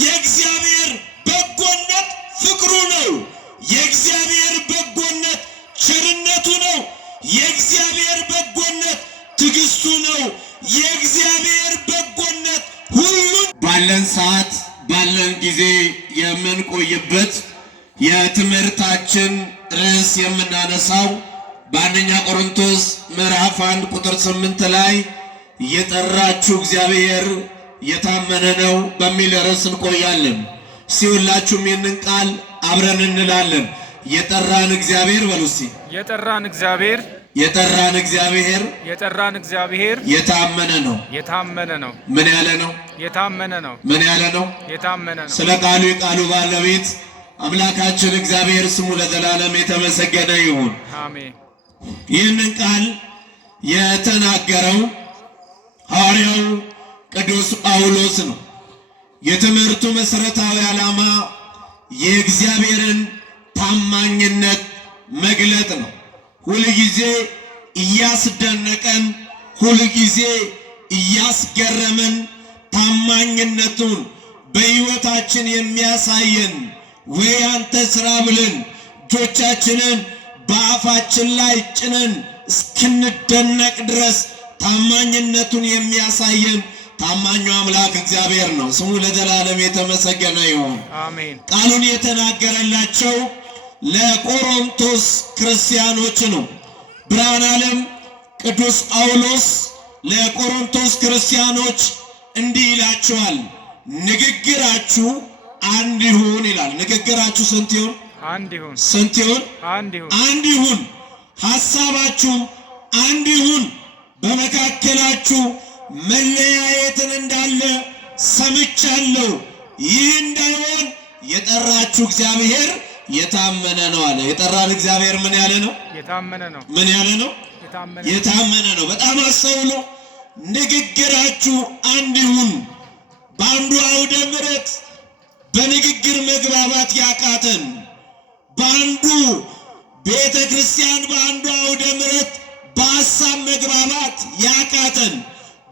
የእግዚአብሔር በጎነት ፍቅሩ ነው። የእግዚአብሔር በጎነት ቸርነቱ ነው። የእግዚአብሔር በጎነት ትዕግስቱ ነው። የእግዚአብሔር በጎነት ሁሉን ባለን ሰዓት ባለን ጊዜ የምንቆይበት የትምህርታችን ርዕስ የምናነሳው በአንደኛ ቆሮንቶስ ምዕራፍ 1 ቁጥር 8 ላይ የጠራችሁ እግዚአብሔር የታመነ ነው በሚል ርዕስ እንቆያለን። ሲውላችሁም ይህንን ቃል አብረን እንላለን። የጠራን እግዚአብሔር በሉሲ የጠራን እግዚአብሔር የታመነ ነው። ምን ያለ ነው? የታመነ ነው። ምን ያለ ነው? የታመነ ነው። ስለ ቃሉ የቃሉ ባለቤት አምላካችን እግዚአብሔር ስሙ ለዘላለም የተመሰገነ ይሁን። አሜን። ይህንን ቃል የተናገረው ሐዋርያው ቅዱስ ጳውሎስ ነው። የትምህርቱ መሰረታዊ ዓላማ የእግዚአብሔርን ታማኝነት መግለጥ ነው። ሁልጊዜ እያስደነቀን፣ ሁልጊዜ እያስገረመን ታማኝነቱን በሕይወታችን የሚያሳየን ወይ አንተ ስራ ብለን እጆቻችንን በአፋችን ላይ ጭነን እስክንደነቅ ድረስ ታማኝነቱን የሚያሳየን ታማኙ አምላክ እግዚአብሔር ነው። ስሙ ለዘላለም የተመሰገነ ይሁን። አሜን። ቃሉን የተናገረላቸው ለቆሮንቶስ ክርስቲያኖች ነው። ብርሃነ ዓለም ቅዱስ ጳውሎስ ለቆሮንቶስ ክርስቲያኖች እንዲህ ይላቸዋል፣ ንግግራችሁ አንድ ይሁን ይላል። ንግግራችሁ ስንት ይሁን? አንድ ይሁን። ስንት ይሁን? አንድ ይሁን። ሐሳባችሁ አንድ ይሁን። በመካከላችሁ መለያየትን እንዳለ ሰምቻለሁ። ይህ እንዳይሆን የጠራችሁ እግዚአብሔር የታመነ ነው አለ። የጠራን እግዚአብሔር ምን ያለ ነው? የታመነ ነው። ምን ያለ ነው? የታመነ ነው። በጣም አስተውሉ። ንግግራችሁ አንድ ይሁን። በአንዱ አውደ ምሕረት በንግግር መግባባት ያቃተን፣ በአንዱ ቤተ ክርስቲያን በአንዱ አውደ ምሕረት በሐሳብ መግባባት ያቃተን፣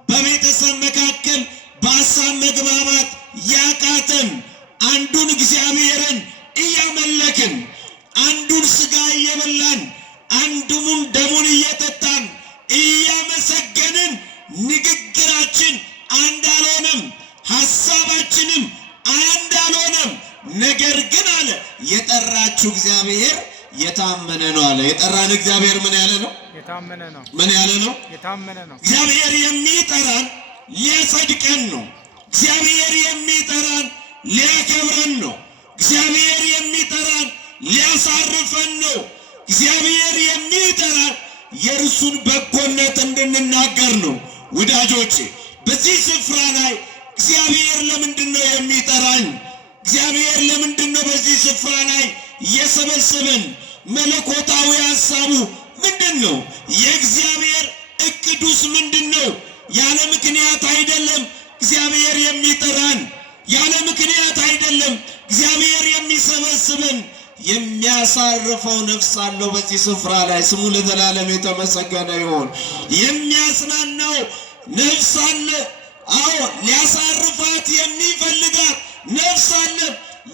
በቤተሰብ መካከል በሐሳብ መግባባት ያቃተን፣ አንዱን እግዚአብሔርን እያመለክን አንዱን ሥጋ እየበላን አንዱን ደሙን እየጠጣን እያመሰገንን ንግግራችን አንድ አልሆነም፣ ሐሳባችንም አንድ አልሆነም። ነገር ግን አለ የጠራችሁ እግዚአብሔር የታመነ ነው አለ። የጠራን እግዚአብሔር ምን ያለ ነው? የታመነ ነው። ምን ያለ ነው? የታመነ ነው። እግዚአብሔር የሚጠራን ሊያጸድቀን ነው። እግዚአብሔር የሚጠራን ሊያከብረን ነው። እግዚአብሔር የሚጠራን ሊያሳርፈን ነው። እግዚአብሔር የሚጠራን የእርሱን በጎነት እንድንናገር ነው። ወዳጆቼ በዚህ ስፍራ ላይ እግዚአብሔር ለምንድን ነው የሚጠራን? እግዚአብሔር ለምንድን ነው በዚህ ስፍራ ላይ የሰበሰበን? መለኮታዊ ሐሳቡ ምንድን ነው? የእግዚአብሔር እቅዱስ ምንድን ነው? ያለ ምክንያት አይደለም እግዚአብሔር የሚጠራን፣ ያለ ምክንያት አይደለም እግዚአብሔር የሚሰበስበን። የሚያሳርፈው ነፍስ አለው በዚህ ስፍራ ላይ። ስሙ ለዘላለም የተመሰገነ ይሁን። የሚያጽናናው ነፍስ አለ። አዎ ሊያሳርፋት የሚፈልጋት ነፍስ አለ።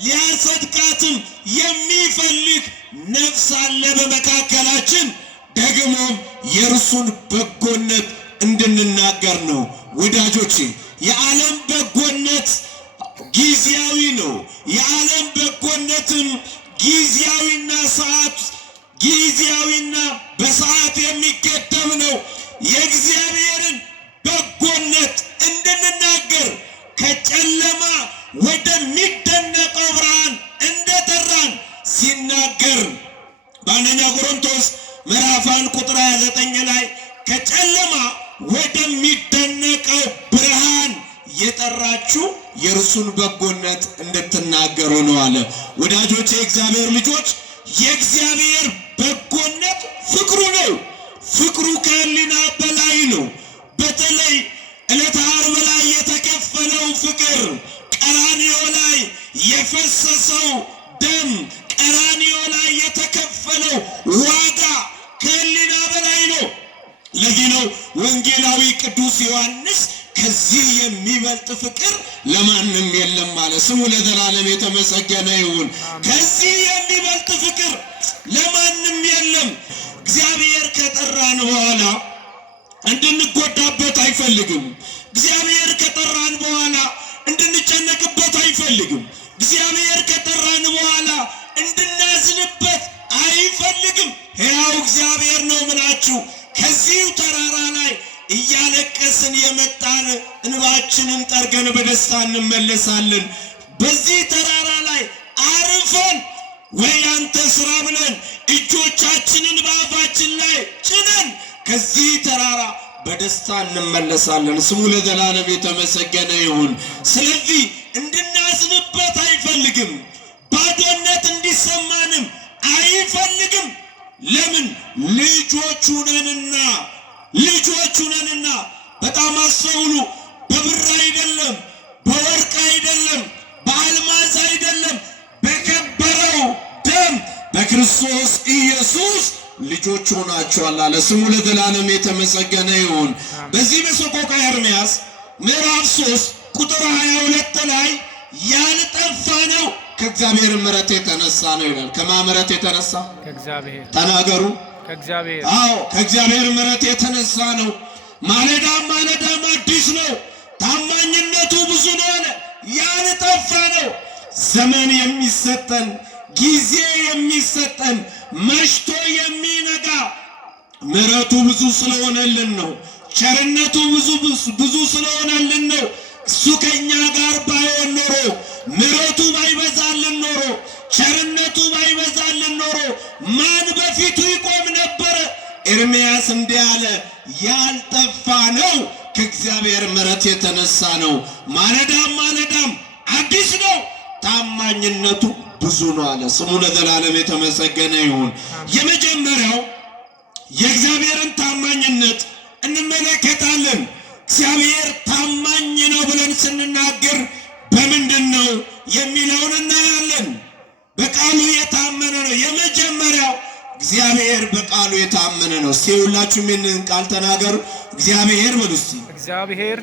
ሊያጸድቃትም የሚፈልግ ነፍስ አለ በመካከላችን። ደግሞም የእርሱን በጎነት እንድንናገር ነው። ወዳጆቼ የዓለም በጎነት ጊዜያዊ ነው። የዓለም በጎነትም ጊዜያዊና በሰዓት የሚገደብ ነው። የእግዚአብሔርን በጎነት እንድንናገር ከጨለማ ወደሚደነቀው ብርሃን እንደጠራን ሲናገር በአንደኛ ቆሮንቶስ ምዕራፍ 1 ቁጥር 29 ላይ ከጨለማ ወደሚደነቀው ብርሃን የጠራችሁ የእርሱን በጎነት እንድትናገሩ ነው አለ። ወዳጆቼ የእግዚአብሔር ልጆች የእግዚአብሔር በጎነት ፍቅሩ ነው። ፍቅሩ ከሕሊና በላይ ነው። በተለይ ዕለተ ዓርብ ላይ የተከፈለው ፍቅር፣ ቀራንዮ ላይ የፈሰሰው ደም፣ ቀራንዮ ላይ የተከፈለው ዋጋ ከሕሊና በላይ ነው። ለዚህ ነው ወንጌላዊ ቅዱስ ዮሐንስ ከዚህ የሚበልጥ ፍቅር ለማንም የለም ማለት ስሙ ለዘላለም የተመሰገነ ይሁን። ከዚህ የሚበልጥ ፍቅር ለማንም የለም። እግዚአብሔር ከጠራን በኋላ እንድንጎዳበት አይፈልግም። እግዚአብሔር ከጠራን በኋላ እንድንጨነቅበት አይፈልግም። እግዚአብሔር ከጠራን በኋላ እንድናዝንበት አይፈልግም። ሕያው እግዚአብሔር ነው ምላችሁ ከዚሁ ተራራ ላይ እያለቀስን የመጣን እንባችንን ጠርገን በደስታ እንመለሳለን። በዚህ ተራራ ላይ አርፈን ወይ አንተ ስራ ብለን እጆቻችንን በአፋችን ላይ ጭነን ከዚህ ተራራ በደስታ እንመለሳለን። ስሙ ለዘላለም የተመሰገነ ይሁን። ስለዚህ እንድናዝንበት አይፈልግም። ባዶነት እንዲሰማንም አይፈልግም። ለምን? ልጆቹ ነንና። በጣም አስተውሉ። በብር አይደለም፣ በወርቅ አይደለም፣ በአልማዝ አይደለም፣ በከበረው ደም በክርስቶስ ኢየሱስ ልጆች ሆናችኋል አለ። ስሙ ለዘላለም የተመሰገነ ይሁን። በዚህ በሰቆቃ ኤርምያስ ምዕራፍ 3 ቁጥር 22 ላይ ያልጠፋ ነው ከእግዚአብሔር ምሕረት የተነሳ ነው ይላል። ከማን ምሕረት የተነሳ? ከእግዚአብሔር። ተናገሩ። ከእግዚአብሔር። አዎ ከእግዚአብሔር ምሕረት የተነሳ ነው። ማለዳም አዲስ ነው፣ ታማኝነቱ ብዙ ነው አለ። ያልጠፋ ነው። ዘመን የሚሰጠን ጊዜ የሚሰጠን መሽቶ የሚነጋ ምሕረቱ ብዙ ስለሆነልን ነው። ቸርነቱ ብዙ ስለሆነልን ነው። እሱ ከኛ ጋር ባይሆን ኖሮ፣ ምሕረቱ ባይበዛልን ኖሮ፣ ቸርነቱ ባይበዛልን ኖሮ ማን በፊቱ ይቆም ነበረ? ኤርምያስ እንዲህ አለ፣ ያልጠፋ ነው ከእግዚአብሔር ምሕረት የተነሳ ነው። ማለዳም አዲስ ነው፣ ታማኝነቱ ብዙ ነው አለ። ስሙ ለዘላለም የተመሰገነ ይሁን። የመጀመሪያው የእግዚአብሔርን ታማኝነት እንመለከታለን። እግዚአብሔር ታማኝ ነው ብለን ስንናገር በምንድን ነው የሚለውን እናያለን። በቃሉ የታመነ ነው። የመጀመሪያው እግዚአብሔር በቃሉ የታመነ ነው። እስቲ ሁላችሁም ይህንን ቃል ተናገሩ። እግዚአብሔር በሉ እስቲ። እግዚአብሔር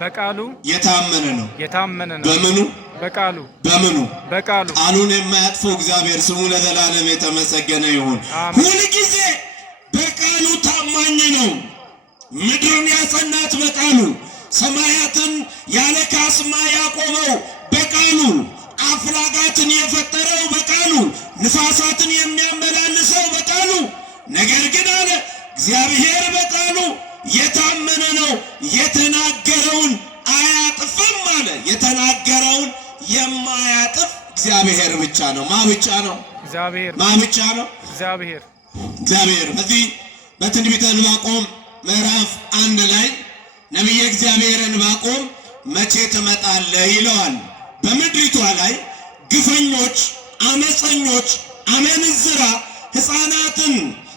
በቃሉ የታመነ ነው። በምኑ? በምኑ? ቃሉን የማያጥፈው እግዚአብሔር ስሙ ለዘላለም የተመሰገነ ይሁን። ሁልጊዜ በቃሉ ታማኝ ነው። ምድርን ያጸናት በቃሉ፣ ሰማያትን ያለ ካስማ ያቆመው በቃሉ፣ አፍላጋትን የፈጠረው በቃሉ፣ ንፋሳትን የሚያመላልሰው በቃሉ። ነገር ግን አለ እግዚአብሔር በቃሉ የታመነ ነው፣ የተናገረውን አያጥፍም አለ። የተናገረውን የማያጥፍ እግዚአብሔር ብቻ ነው። ማ ብቻ ነው? ማ ብቻ ነው? እግዚአብሔር። በዚህ በትንቢተ ዕንባቆም ምዕራፍ 1 ላይ ነቢየ እግዚአብሔር ዕንባቆም መቼ ትመጣለህ ይለዋል። በምድሪቷ ላይ ግፈኞች፣ አመፀኞች፣ አመንዝራ ሕፃናትን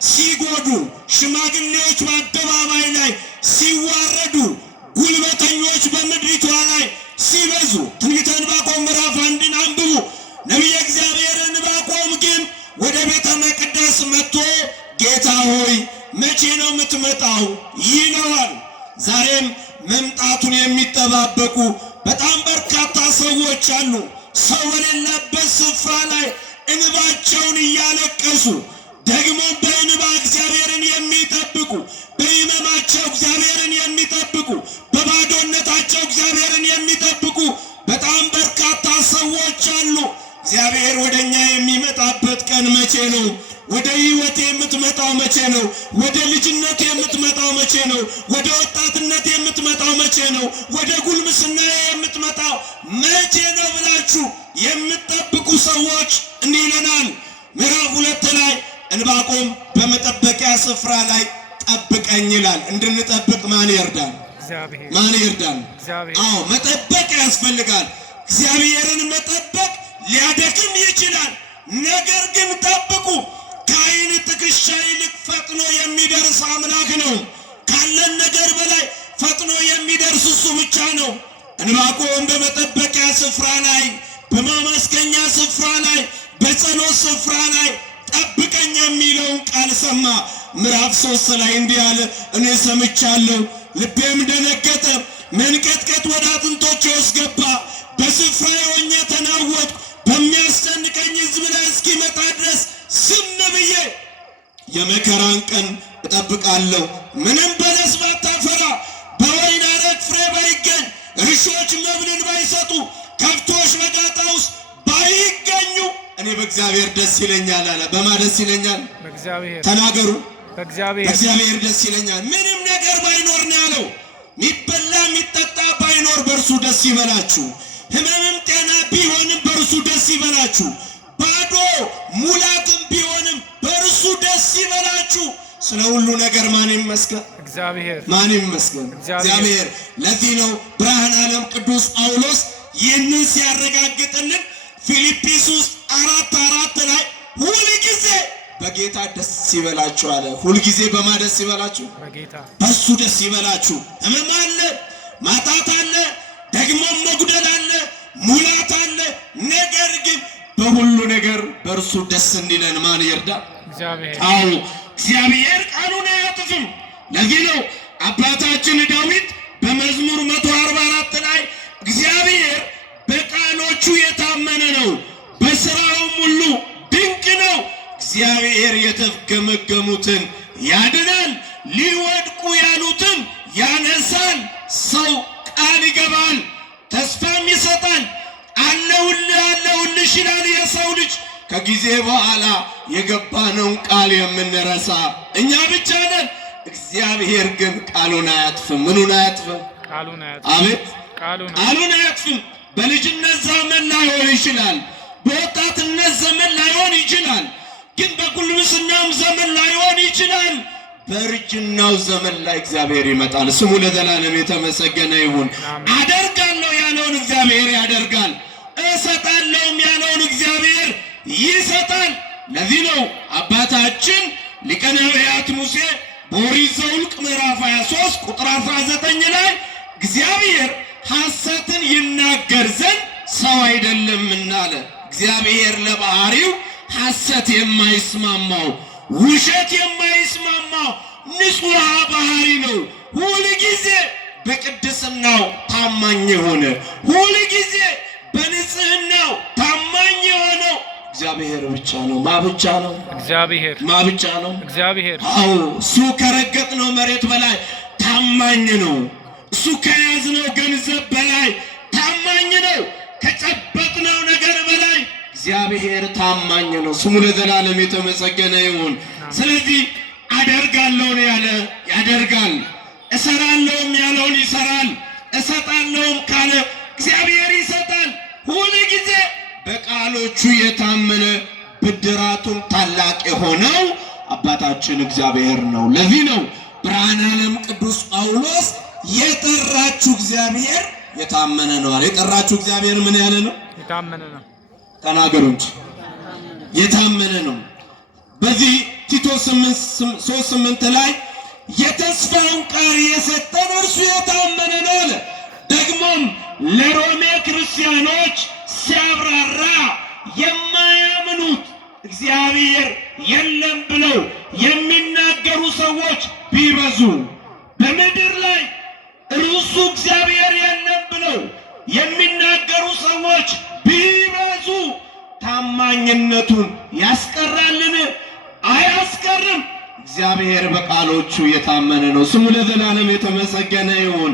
ሲጎዱ፣ ሽማግሌዎች በአደባባይ ላይ ሲዋረዱ፣ ጉልበተኞች በምድሪቷ ላይ ሲበዙ ትንቢተ ዕንባቆም ምዕራፍ 1 አንብቡ። ነቢየ እግዚአብሔር ዕንባቆም ግን ወደ ቤተ መቅደስ መጥቶ ጌታ ሆይ መቼ ነው የምትመጣው ይለዋል። ዛሬም መምጣቱን የሚጠባበቁ በጣም በርካታ ሰዎች አሉ። ሰው በሌለበት ስፍራ ላይ እንባቸውን እያለቀሱ ደግሞ በእንባ እግዚአብሔርን የሚጠብቁ፣ በሕመማቸው እግዚአብሔርን የሚጠብቁ፣ በባዶነታቸው እግዚአብሔርን የሚጠብቁ በጣም በርካታ ሰዎች አሉ። እግዚአብሔር ወደኛ የሚመጣበት ቀን መቼ ነው? ወደ ሕይወት የምትመጣው መቼ ነው? ወደ ልጅነት የምትመጣው መቼ ነው? ወደ ወጣትነት የምትመጣው መቼ ነው? ወደ ጉልምስና የምትመጣው መቼ ነው ብላችሁ የምትጠብቁ ሰዎች እንዲህ ይለናል። ምዕራፍ 2 ላይ ዕንባቆም በመጠበቂያ ስፍራ ላይ ጠብቀኝ ይላል። እንድንጠብቅ ማን ይርዳል? ማን ይርዳል? አዎ መጠበቅ ያስፈልጋል። እግዚአብሔርን መጠበቅ ሊያደክም ይችላል። ነገር ግን ጠብቁ። ከዓይን ጥቅሻ ይልቅ ፈጥኖ የሚደርስ አምላክ ነው። ካለን ነገር በላይ ፈጥኖ የሚደርስ እሱ ብቻ ነው። ዕንባቆም በመጠበቂያ ስፍራ ላይ፣ በማመስገኛ ስፍራ ላይ፣ በጸሎት ስፍራ ላይ ጠብቀኝ የሚለውን ቃል ሰማ። ምዕራፍ 3 ላይ እንዲህ አለ፣ እኔ ሰምቻለሁ፣ ልቤም ደነገጠ፣ መንቀጥቀጥ ወደ አጥንቶቼ ውስጥ ገባ። በስፍራዬ ሆኜ ተናወጥኩ። በሚያስጨንቀኝ ሕዝብ ላይ እስኪመጣ ድረስ ዝም ብዬ የመከራን ቀን እጠብቃለሁ። ምንም በለስ ባታፈራ፣ በወይን አረግ ፍሬ ባይገኝ፣ እርሾች መብልን ባይሰጡ፣ ከብቶች በጋጣ ውስጥ ባይገኙ እኔ በእግዚአብሔር ደስ ይለኛል አለ። በማ ደስ ይለኛል? በእግዚአብሔር ተናገሩ። በእግዚአብሔር ደስ ይለኛል። ምንም ነገር ባይኖር ነው ያለው። ሚበላ ሚጠጣ ባይኖር በእርሱ ደስ ይበላችሁ። ሕመምም ጤና ቢሆንም በእርሱ ደስ ይበላችሁ። ባዶ ሙላትም ቢሆንም በእርሱ ደስ ይበላችሁ። ስለ ሁሉ ነገር ማን ይመስገን? እግዚአብሔር። ማን ይመስገን? እግዚአብሔር። ለዚህ ነው ብርሃነ ዓለም ቅዱስ ጳውሎስ ይህንን ሲያረጋግጥልን ፊልጵስዩስ 4:4 ላይ ሁልጊዜ በጌታ ደስ ይበላችሁ አለ። ሁልጊዜ በማ ደስ ይበላችሁ? በጌታ በሱ ደስ ይበላችሁ። ሕመም አለ፣ ማጣት አለ፣ ደግሞም መጉደል አለ፣ ሙላት አለ። ነገር ግን በሁሉ ነገር በእርሱ ደስ እንዲለን ማን ይርዳ? እግዚአብሔር። አዎ እግዚአብሔር ቃሉን አያጥፍም። ለዚህ ነው አባታችን ዳዊት በመዝሙር 144 ላይ እግዚአብሔር በቃሎቹ የታመነ ነው፣ በሥራውም ሁሉ ድንቅ ነው። እግዚአብሔር የተፍገመገሙትን ያድናል፣ ሊወድቁ ያሉትን ያነሳል። ሰው ቃል ይገባል፣ ተስፋም ይሰጣል። አለሁልሽ ይላል የሰው ልጅ። ከጊዜ በኋላ የገባነውን ቃል የምንረሳ እኛ ብቻ ነን። እግዚአብሔር ግን ቃሉን አያጥፍም። ምኑን አያጥፍም? አቤት ቃሉን አያጥፍም። በልጅነት ዘመን ላይሆን ይችላል፣ በወጣትነት ዘመን ላይሆን ይችላል፣ ግን በጉልምስናም ዘመን ላይሆን ይችላል። በእርጅናው ዘመን ላይ እግዚአብሔር ይመጣል። ስሙ ለዘላለም የተመሰገነ ይሁን። አደርጋለሁ ያለውን እግዚአብሔር ያደርጋል። እሰጣለሁም ያለውን እግዚአብሔር ይሰጣል። ለዚህ ነው አባታችን ሊቀ ነቢያት ሙሴ በኦሪት ዘኍልቍ ምዕራፍ 23 ቁጥር 19 ላይ እግዚአብሔር ሐሰትን ይናገር ዘንድ ሰው አይደለምና አለ። እግዚአብሔር ለባህሪው ሐሰት የማይስማማው ውሸት የማይስማማው ንጹሕ ባህሪ ነው። ሁል ጊዜ በቅድስናው ታማኝ የሆነ ሁል ጊዜ በንጽህናው ታማኝ የሆነው እግዚአብሔር ብቻ ነው። ማ ብቻ ነው? እግዚአብሔር። ማ ብቻ ነው? እግዚአብሔር። አዎ እሱ ከረገጥነው መሬት በላይ ታማኝ ነው። እሱ ከያዝነው ገንዘብ በላይ ታማኝ ነው። ከጨበጥነው ነገር በላይ እግዚአብሔር ታማኝ ነው። ስሙ ለዘላለም የተመሰገነ ይሁን። ስለዚህ አደርጋለሁ ያለ ያደርጋል፣ እሰራለሁም ያለውን ይሰራል፣ እሰጣለሁም ካለ እግዚአብሔር ይሰጣል። ሁሉ ጊዜ በቃሎቹ የታመነ ብድራቱም ታላቅ የሆነው አባታችን እግዚአብሔር ነው። ለዚህ ነው ብርሃነ ዓለም ቅዱስ ጳውሎስ የጠራችሁ እግዚአብሔር የታመነ ነው አለ። የጠራችሁ እግዚአብሔር ምን ያለ ነው? የታመነ ነው። ተናገሩ እንጂ የታመነ ነው። በዚህ ቲቶ 3:8 ላይ የተስፋውን ቃል የሰጠን እርሱ የታመነ ነው አለ። ደግሞም ለሮሜ ክርስቲያኖች ሲያብራራ የማያምኑት እግዚአብሔር የለም ብለው የሚናገሩ ሰዎች ቢበዙ፣ በምድር ላይ እርሱ እግዚአብሔር የለም ብለው የሚናገሩ ሰዎች ቢበዙ ታማኝነቱን ያስቀራልን? አያስቀርም። እግዚአብሔር በቃሎቹ የታመነ ነው። ስሙ ለዘላለም የተመሰገነ ይሁን።